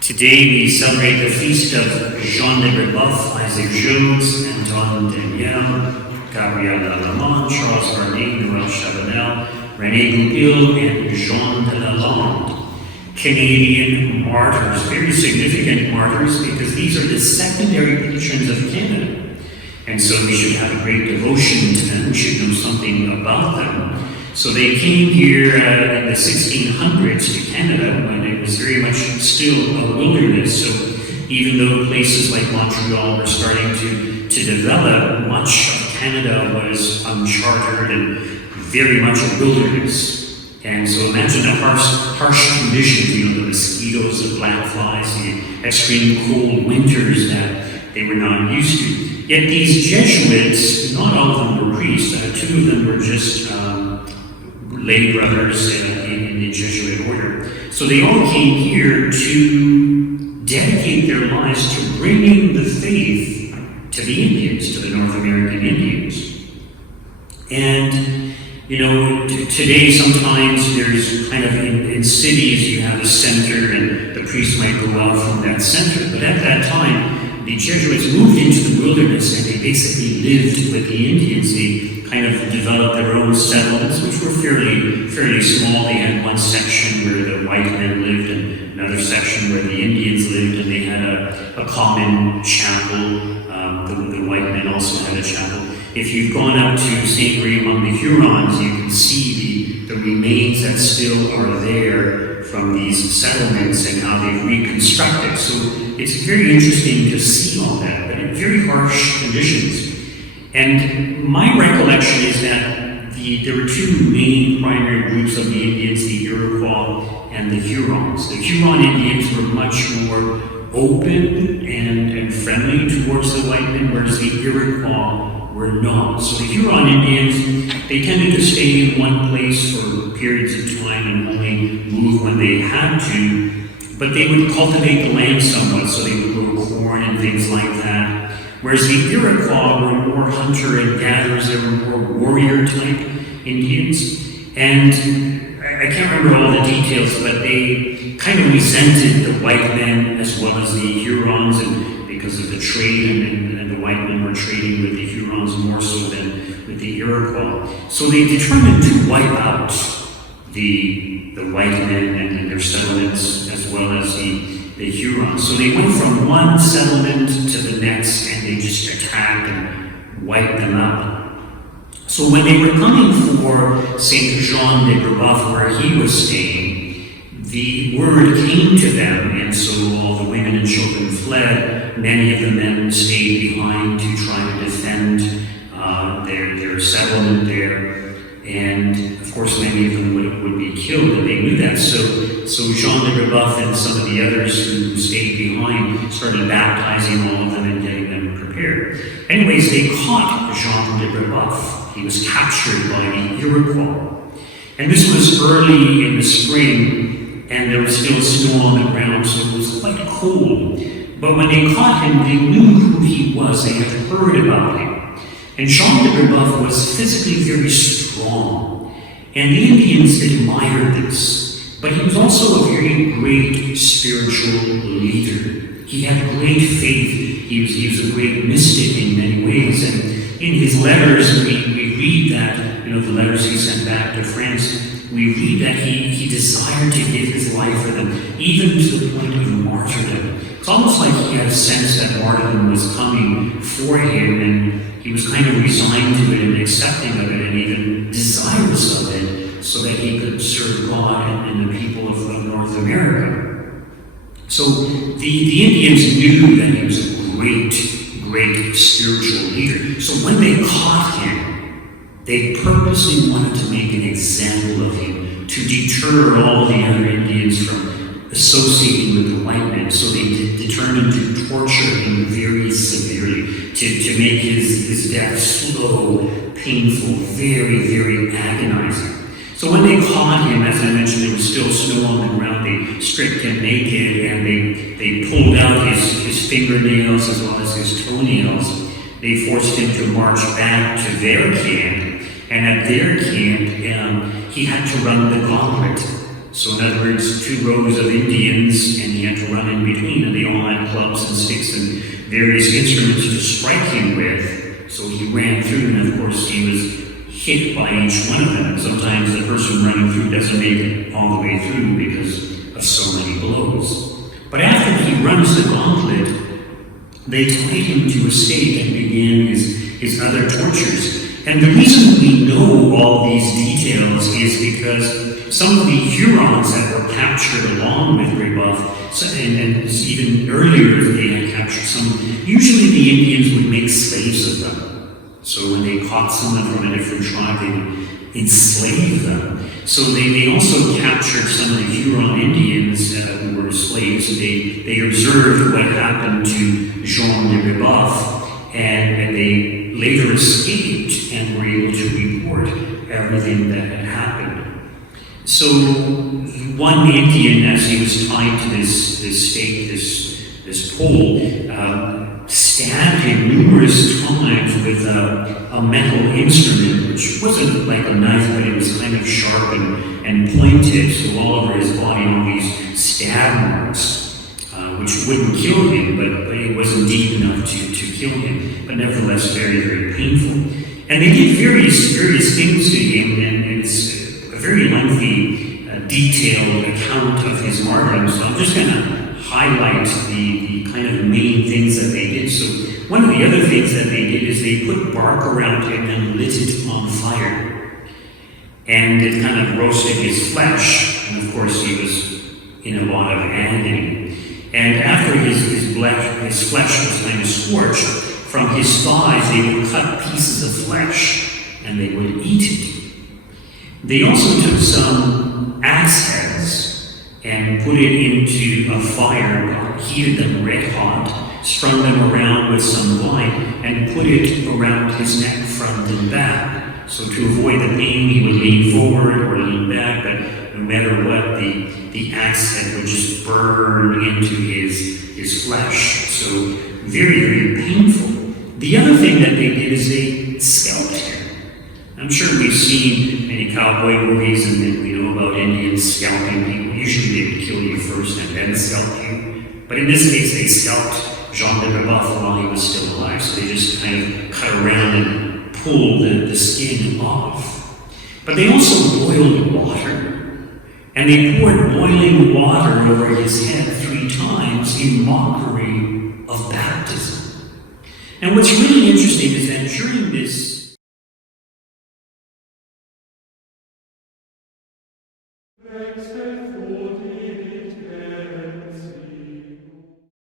Today we celebrate the feast of Jean de Brebeuf, Isaac Jones, Antoine Daniel, Gabriel Lallemant, Charles Barnet, Noël Chabanel, René Goupil, and Jean de Lalande. Canadian martyrs, very significant martyrs, because these are the secondary patrons of Canada. And so we should have a great devotion to them, we should know something about them. So they came here in the 1600s to Canada when it was very much still a wilderness. So even though places like Montreal were starting to develop, much of Canada was uncharted and very much a wilderness. And so imagine the harsh conditions, the mosquitoes, the black flies, the extreme cold winters that they were not used to. Yet these Jesuits, not all of them were priests, two of them were just lay brothers in the Jesuit order. So they all came here to dedicate their lives to bringing the faith to the Indians, to the North American Indians. And, today sometimes there's kind of, in cities you have a center and the priest might go out from that center. But at that time, the Jesuits moved into the wilderness and they basically lived with the Indians. They kind of developed their own settlements, which were fairly small. They had one section where the white men lived and another section where the Indians lived, and they had a common chapel. The white men also had a chapel. If you've gone up to St. Marie among the Hurons, you can see the remains that still are there from these settlements and how they've reconstructed. So it's very interesting to see all that, but in very harsh conditions. And my recollection is that there were two main primary groups of the Indians, the Iroquois and the Hurons. The Huron Indians were much more open and friendly towards the white men, whereas the Iroquois were not. So the Huron Indians, they tended to stay in one place for periods of time and only move when they had to, but they would cultivate the land somewhat, so they would grow corn and things like that. Whereas the Iroquois were more hunter and gatherers, they were more warrior type Indians. And I can't remember all the details, but they kind of resented the white men as well as the Hurons, and because of the trade, and the white men were trading with the Hurons more so than with the Iroquois. So they determined to wipe out the white men and their settlements as well as the Hurons. So they went from one settlement to the next and they just attacked and wiped them out. So when they were coming for St. Jean de Brebeuf, where he was staying, the word came to them, and so all the women and children fled. Many of the men stayed behind to try to defend their settlement there. And of course, many of them would be killed, and they knew that. So Jean de Brebeuf and some of the others who stayed behind started baptizing all of them and getting them prepared. Anyways, they caught Jean de Brebeuf. He was captured by the Iroquois. And this was early in the spring, and there was still snow on the ground, so it was quite cold. But when they caught him, they knew who he was. They had heard about him. And Jean de Brebeuf was physically very strong, and the Indians admired this. But he was also a very great spiritual leader. He had great faith. He was a great mystic in many ways. And in his letters, we read that, the letters he sent back to France, we read that he desired to give his life for them, even to the point of martyrdom. It's almost like he had a sense that martyrdom was coming for him, and he was kind of resigned to it and accepting of it and even desirous of it so that he could serve God and the people of North America. So the Indians knew that he was a great spiritual leader. So when they caught him, they purposely wanted to make an example of him to deter all the other Indians from associating with the white men. So they determined to torture him very severely, to make his death slow, painful, very agonizing. So when they caught him, as I mentioned, there was still snow on the ground. They stripped him naked and they pulled out his fingernails as well as his toenails. They forced him to march back to their camp. And at their camp, he had to run the gauntlet. So in other words, 2 rows of Indians, and he had to run in between, and they all had clubs and sticks and various instruments to strike him with. So he ran through, and of course he was hit by each one of them. Sometimes the person running through doesn't make it all the way through because of so many blows. But after he runs the gauntlet, they tied him to a stake and began his other tortures. And the reason we know all these details is because some of the Hurons that were captured along with Brebeuf, and even earlier they had captured some, usually the Indians would make slaves of them. So when they caught someone from a different tribe, they would enslave them. So they also captured some of the Huron Indians who were slaves. They observed what happened to Jean de Brebeuf, and they later escaped and were able to report everything that had happened. So one Indian, as he was tied to this stake, this pole, stabbed him numerous times with a metal instrument, which wasn't like a knife, but it was kind of sharp and pointed, so all over his body, all these stab marks, which wouldn't kill him, but it wasn't deep enough to kill him, but nevertheless very, very painful. And they did various things to him, and it's a very lengthy, detailed account of his martyrdom, so I'm just going to highlight the kind of main things that they did. So one of the other things that they did is they put bark around him and lit it on fire. And it kind of roasted his flesh. And of course he was in a lot of agony. And after his flesh was kind of scorched, from his thighs they would cut pieces of flesh and they would eat it. They also took some axe heads and put it into a fire, heated them red hot, strung them around with some wine, and put it around his neck, front and back. So to avoid the pain, he would lean forward or lean back, but no matter what, the axe head would just burn into his flesh. So very, very painful. The other thing that they did is they scalped him. I'm sure we've seen many cowboy movies and then we know about Indians scalping people. Usually they would kill you first and then scalp you. But in this case, they scalped Jean de Brebeuf while he was still alive. So they just kind of cut around and pulled the skin off. But they also boiled water. And they poured boiling water over his head 3 times in mockery of baptism. And what's really interesting is that during this Next